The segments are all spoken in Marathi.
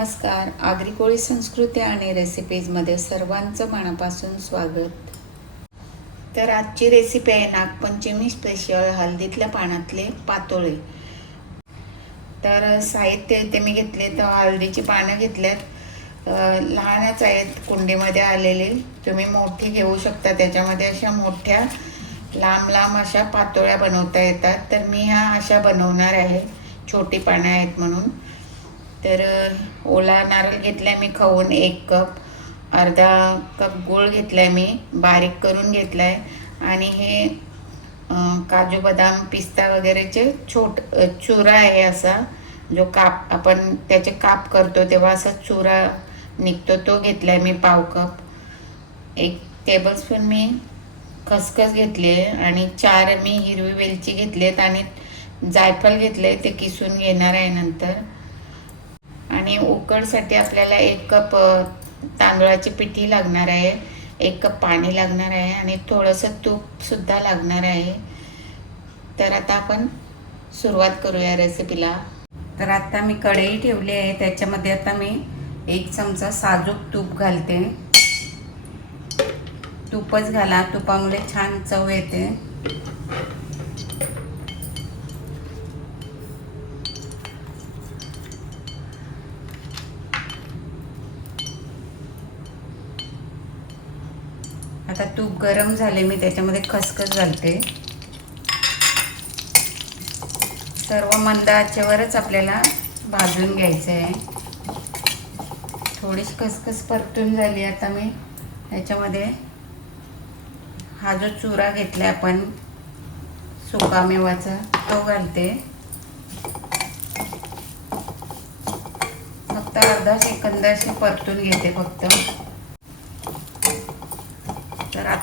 नमस्कार. आगरी कोळी संस्कृती आणि रेसिपीजमध्ये सर्वांचं मनापासून स्वागत. तर आजची रेसिपी आहे नागपंचमी स्पेशल हळदीतल्या पानातले पातोळे. तर साहित्य इथे मी घेतले तर हळदीची पानं घेतल्यात. लहानच आहेत कुंडीमध्ये आलेले. तुम्ही मोठी घेऊ शकता त्याच्यामध्ये अशा मोठ्या लांब लांब अशा पातोळ्या बनवता येतात. तर मी ह्या अशा बनवणार आहे. छोटी पानं आहेत म्हणून. तर ओला नारळ घेतलाय मी खवून एक कप. अर्धा कप गूळ घेतलाय मी बारीक करून घेतलाय. आणि हे काजू बदाम पिस्ता वगैरेचे छोट चुरा आहे असा. जो काप आपण त्याचे काप करतो तेव्हा असा चुरा निघतो तो घेतलाय मी पाव कप. एक टेबलस्पून मी खसखस घेतली आहे आणि चार मी हिरवी वेलची घेतली आहेत आणि जायफळ घेतले ते किसून घेणार आहे नंतर. आणि उकडसाठी आपल्याला एक कप तांदळाची पिठी लागणार आहे एक कप पाणी लागणार आहे आणि थोडंसं तूपसुद्धा लागणार आहे. तर आता आपण सुरुवात करूया रेसिपीला. तर आता मी कढई ठेवली आहे त्याच्यामध्ये आता मी एक चमचा साजूक तूप घालते. तूपच घाला तुपामुळे छान चव येते. आता तूप गरम झाले मी त्याच्यामध्ये खसखस घालते. सर्व मंद आचेवरच आपल्याला भाजून घ्यायचं आहे थोडीशी खसखस परतून झाली आता मी. ह्याच्यामध्ये हा जो चुरा घेतला आपण सुकामेवाचा तो घालते. फक्त अर्धा सेकंद असे परतून घेते फक्त.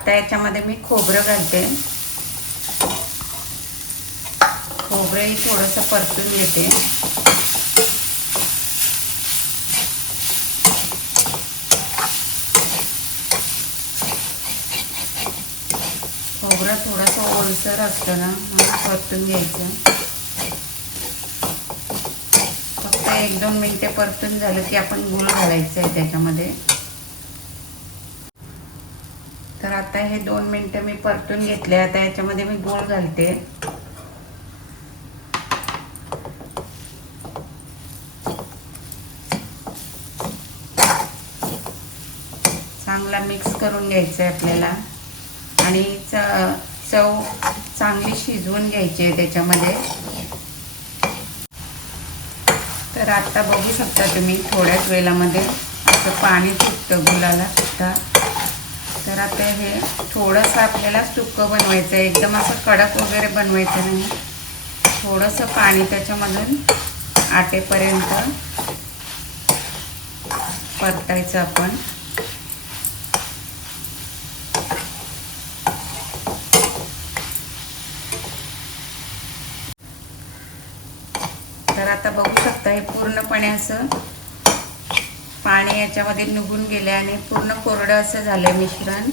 आता याच्यामध्ये मी खोबरं घालते. खोबरंही थोडंसं परतून घेते. खोबरं थोडंसं ओलसर असतं ना म्हणून परतून घ्यायचं. फक्त एक दोन मिनटे परतून झालं की आपण गुळ घालायचं आहे त्याच्यामध्ये. तर आता हे दोन मिनटं मी परतून घेतले आता याच्यामध्ये मी गूळ घालते. चांगला मिक्स करून घ्यायचं आहे आपल्याला. आणि च चव चांगली शिजवून घ्यायची आहे त्याच्यामध्ये. तर आता बघू शकता तुम्ही थोड्याच वेळामध्ये. असं पाणी सुटतं गुलाला सुद्धा. तर आता हे. थोडंसं आपल्याला सुकं बनवायचं आहे एकदम असं कडक वगैरे बनवायचं नाही. थोडंसं पाणी त्याच्यामधून आटेपर्यंत परतायचं आपण. तर आता बघू शकता हे पूर्णपणे असं पाणी याच्यामध्ये निघून गेले आणि पूर्ण कोरडं असं झालं मिश्रण.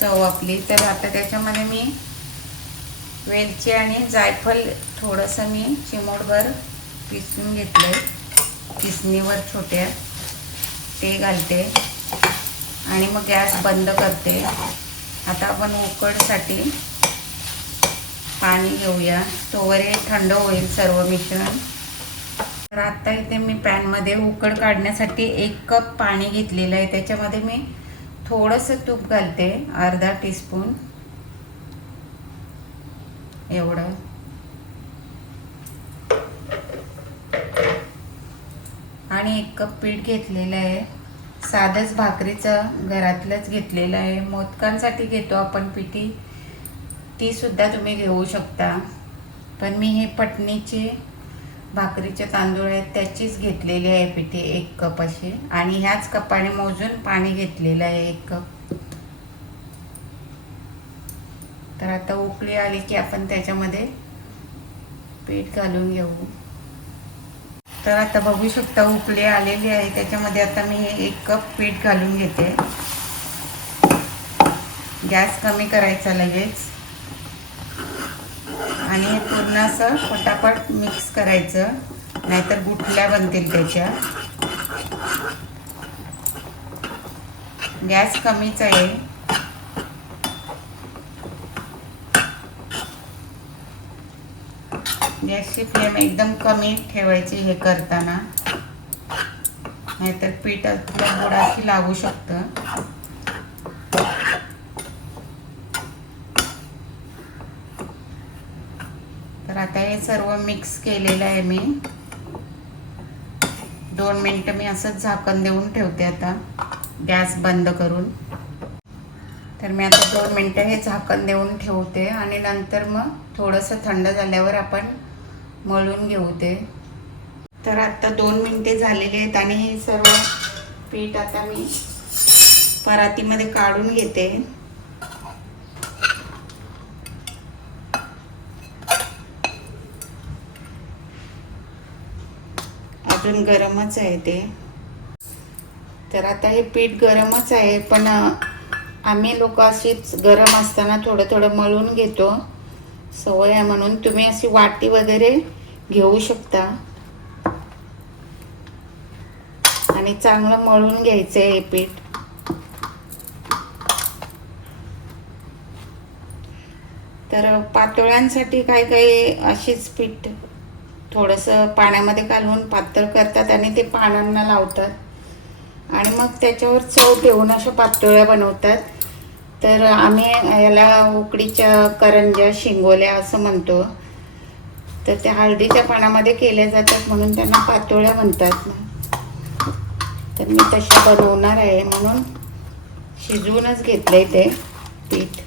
चव आपली. तर आता त्याच्यामध्ये मी वेलची आणि जायफळ थोडंसं मी चिमोडभर पिसून घेतलं किसणीवर छोट्या. ते घालते. आणि मग गॅस बंद करते. आता आपण उकडसाठी पाणी घेऊया. तोवर हे थंड होईल सर्व मिश्रण. तर आता इथे मी पॅनमध्ये उकड काढण्यासाठी एक कप पाणी घेतलेलं आहे. त्याच्यामध्ये मी थोडंसं तूप घालते. अर्धा टीस्पून एवढं. आणि एक कप पीठ घेतलेलं आहे. साधंच भाकरीचं घरातलंच घेतलेलं आहे. मोदकांसाठी घेतो आपण पिठी. तीसुद्धा तुम्ही घेऊ शकता. पण मी हे पटणीचे भाकरीचे तांदूळ आहेत त्याचीच घेतलेली आहे पिठी एक कप अशी. आणि ह्याच कपाने मोजून पाणी घेतलेलं आहे एक कप. तर आता उकळी आली की आपण त्याच्यामध्ये पीठ घालून घेऊ. तर आता बघू शकता उकळी आलेली आहे त्याच्यामध्ये आता मी हे एक कप पीठ घालून घेते. गॅस कमी करायचा लगेच. आणि हे पूर्ण असं पटापट मिक्स करायचं. नाहीतर गुठल्या बनतील त्याच्या. गॅस कमीच आहे. गॅसची फ्लेम एकदम कमी ठेवायची हे करताना. नाहीतर पीठ आपल्या गोडाशी लागू शकतं. हे सर्व मिक्स केलेलं आहे मी. दोन मिनटं मी असंच झाकण देऊन ठेवते आता. गॅस बंद करून. तर मी आता दोन मिनटं हे झाकण देऊन ठेवते आणि नंतर मग थोडंसं थंड झाल्यावर आपण मळून घेऊ ते. तर आता दोन मिनटे झालेली आहेत आणि हे सर्व पीठ आता मी परातीमध्ये काढून घेते. अजून गरमच आहे ते. तर आता हे पीठ गरमच आहे पण आम्ही लोक अशीच गरम असताना थोडं थोडं मळून घेतो. सवय आहे म्हणून तुम्ही अशी वाटी वगैरे घेऊ शकता. आणि चांगलं मळून घ्यायचं आहे हे पीठ. तर पातोळ्यांसाठी काही काही अशीच पीठ थोडंसं पाण्यामध्ये घालून पातळ करतात आणि ते पानांना लावतात. आणि मग त्याच्यावर चव ठेवून अशा पातोळ्या बनवतात. तर आम्ही याला उकडीच्या करंज्या शिंगोल्या असं म्हणतो. तर त्या हळदीच्या पानामध्ये केल्या जातात म्हणून त्यांना पातोळ्या म्हणतात. ना तर मी तशी बनवणार आहे म्हणून शिजवूनच घेतलं आहे ते पीठ.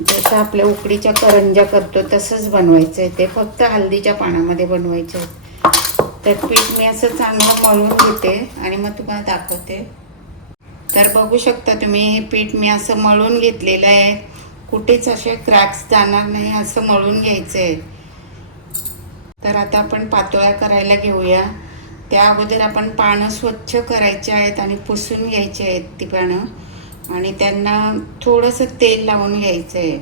जसं आपल्या उकडीच्या करंज्या करतो तसंच बनवायचं आहे ते फक्त हल्दीच्या पानामध्ये बनवायचे आहेत तर पीठ मी असं चांगलं मळून घेते आणि मग तुम्हाला दाखवते. तर बघू शकता तुम्ही हे पीठ मी असं मळून घेतलेलं आहे. कुठेच असे क्रॅक्स जाणार नाही असं मळून घ्यायचं आहे तर आता आपण पातोळ्या करायला घेऊया. त्या अगोदर आपण पानं स्वच्छ करायचे आहेत आणि पुसून घ्यायचे आहेत ती पानं. आणि त्यांना थोडंसं तेल लावून घ्यायचं आहे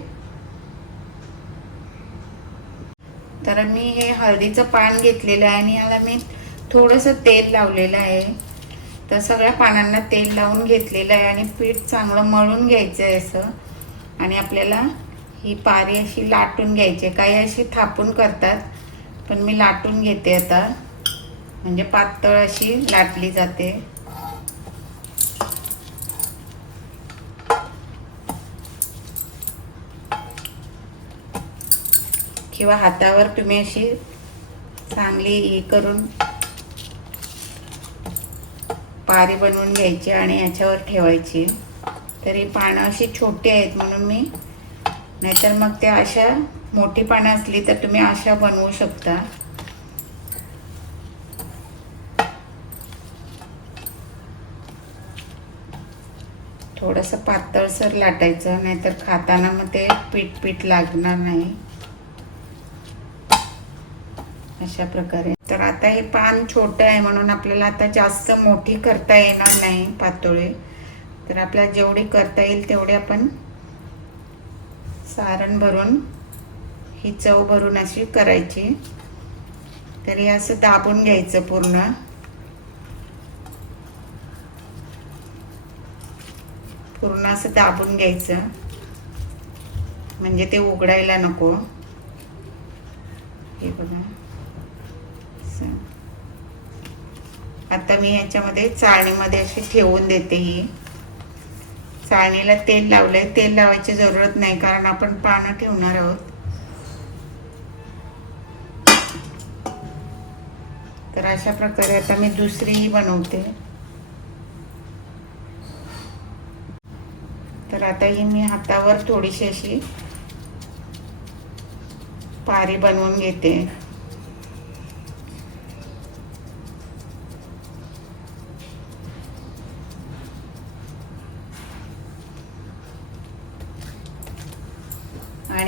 तर मी हे हळदीचं पान घेतलेलं आहे आणि याला मी थोडंसं तेल लावलेलं आहे. तर सगळ्या पानांना तेल लावून घेतलेलं आहे आणि पीठ चांगलं मळून घ्यायचं आहे असं. आणि आपल्याला ही पारी अशी लाटून घ्यायची. आहे. काही अशी थापून करतात पण मी लाटून घेते आता. म्हणजे पातळ अशी लाटली जाते. किंवा हातावर तुम्ही अशी चांगली हे करून पारी बनवून घ्यायची आणि याच्यावर ठेवायची. तरी पानं अशी छोटी आहेत म्हणून मी नाहीतर मग त्या अशा मोठी पानं असली तर तुम्ही अशा बनवू शकता. थोडंसं पातळसर लाटायचं नाहीतर खाताना मग ते पीठ पीठ लागणार नाही. अशा प्रकारे. तर आता हे पान छोटं आहे म्हणून आपल्याला आता जास्त मोठी करता येणार नाही पातोळे. तर आपल्याला जेवढी करता येईल तेवढी आपण सारण भरून ही चव भरून अशी करायची. तर हे असं दाबून घ्यायचं पूर्ण. पूर्ण असं दाबून घ्यायचं. म्हणजे ते उघडायला नको. हे बघा. आता मी ह्याच्यामध्ये चाळणीमध्ये अशी ठेवून देते ही. चाळणीला तेल लावलंय. तेल लावायची जरूरत नाही कारण आपण पानं ठेवणार आहोत. तर अशा प्रकारे आता मी दुसरीही बनवते. तर आता ही मी हातावर थोडीशी अशी पारी बनवून घेते.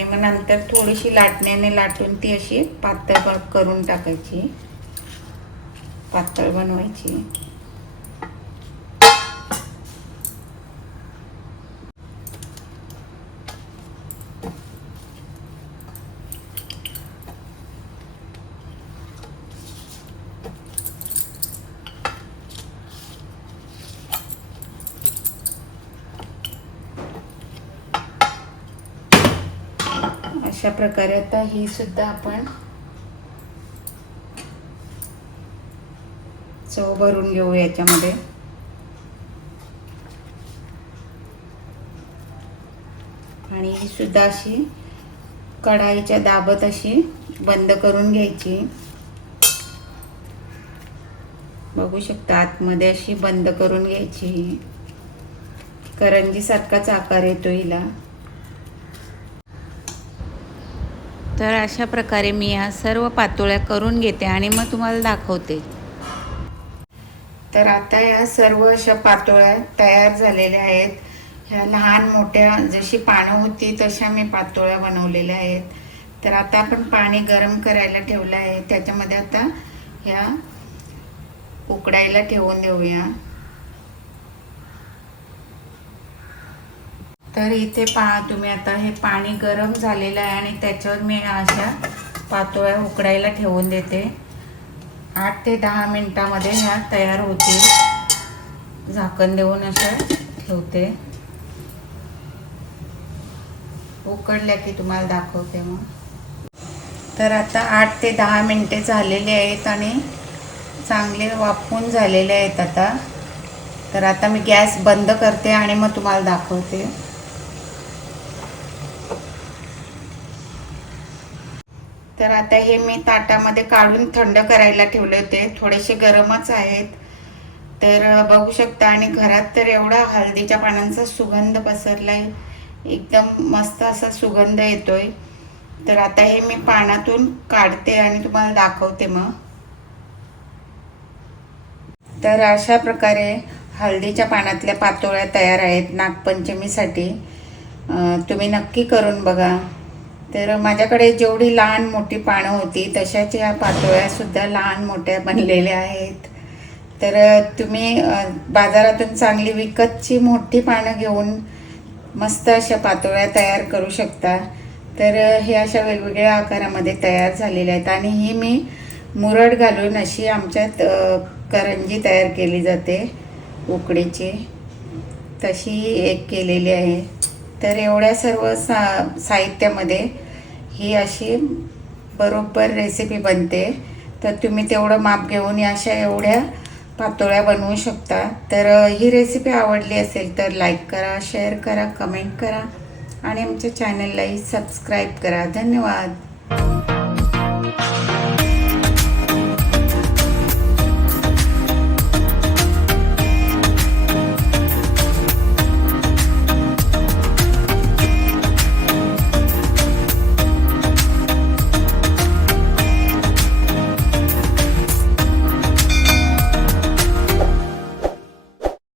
आणि मग नंतर थोडीशी लाटण्याने लाटून ती अशी पातळ करून टाकायची. पातळ बनवायची. अशा प्रकारे आता ही सुद्धा आपण चव भरून घेऊ याच्यामध्ये. आणि ही सुद्धा अशी कढाईच्या दाबत अशी बंद करून घ्यायची. बघू शकता आतमध्ये अशी बंद करून घ्यायची. ही करंजीसारखाच आकार येतो हिला. तर अशा प्रकारे मी या सर्व पातोळ्या करून घेते आणि मग तुम्हाला दाखवते. तर आता या सर्व अशा पातोळ्या तयार झालेल्या आहेत. ह्या लहान मोठ्या जशी पानं होती तशा मी पातोळ्या बनवलेल्या आहेत. तर आता आपण पाणी गरम करायला ठेवलं आहे. त्याच्यामध्ये आता ह्या उकडायला ठेवून देऊया. तर इथे पहा तुम्ही आता हे पाणी गरम झालेलं आहे आणि त्याच्यावर मी अशा पातोळ्या उकडायला ठेवून देते. आठ ते दहा मिनटामध्ये ह्या तयार होतील. झाकण देऊन अशा ठेवते. उकडल्या की तुम्हाला दाखवते मग. तर आता आठ ते दहा मिनटे झालेले आहेत आणि चांगले वापून झालेले आहेत आता. तर आता मी गॅस बंद करते आणि मग तुम्हाला दाखवते. तर आता हे मी ताटामध्ये काढून थंड करायला ठेवले होते. थोडेसे गरमच आहेत. तर बघू शकता आणि घरात तर एवढा हळदीच्या पानांचा सुगंध पसरला आहे एकदम मस्त असा सुगंध येतोय. तर आता हे मी पानातून काढते आणि तुम्हाला दाखवते मग. तर अशा प्रकारे हळदीच्या पानातल्या पातोळ्या तयार आहेत नागपंचमीसाठी. तुम्ही नक्की करून बघा. तर माझ्याकडे जेवढी लहान मोठी पानं होती तशाच ह्या पातोळ्यासुद्धा लहान मोठ्या बनलेल्या आहेत. तर तुम्ही बाजारातून चांगली विकतची मोठी पानं घेऊन मस्त अशा पातोळ्या तयार करू शकता. तर हे अशा वेगवेगळ्या आकारामध्ये तयार झालेल्या आहेत आणि ही मी मुरड घालून अशी आमच्यात करंजी तयार केली जाते उकडीची. तशी एक केलेली आहे. तर एवढ्या सर्व सा साहित्यामध्ये ही अशी बरोबर रेसिपी बनते. तर तुम्ही तेवढं माप घेऊन या अशा एवढ्या पातोळ्या बनवू शकता. तर ही रेसिपी आवडली असेल तर लाईक करा शेअर करा कमेंट करा आणि आमच्या चॅनललाही सबस्क्राईब करा. धन्यवाद.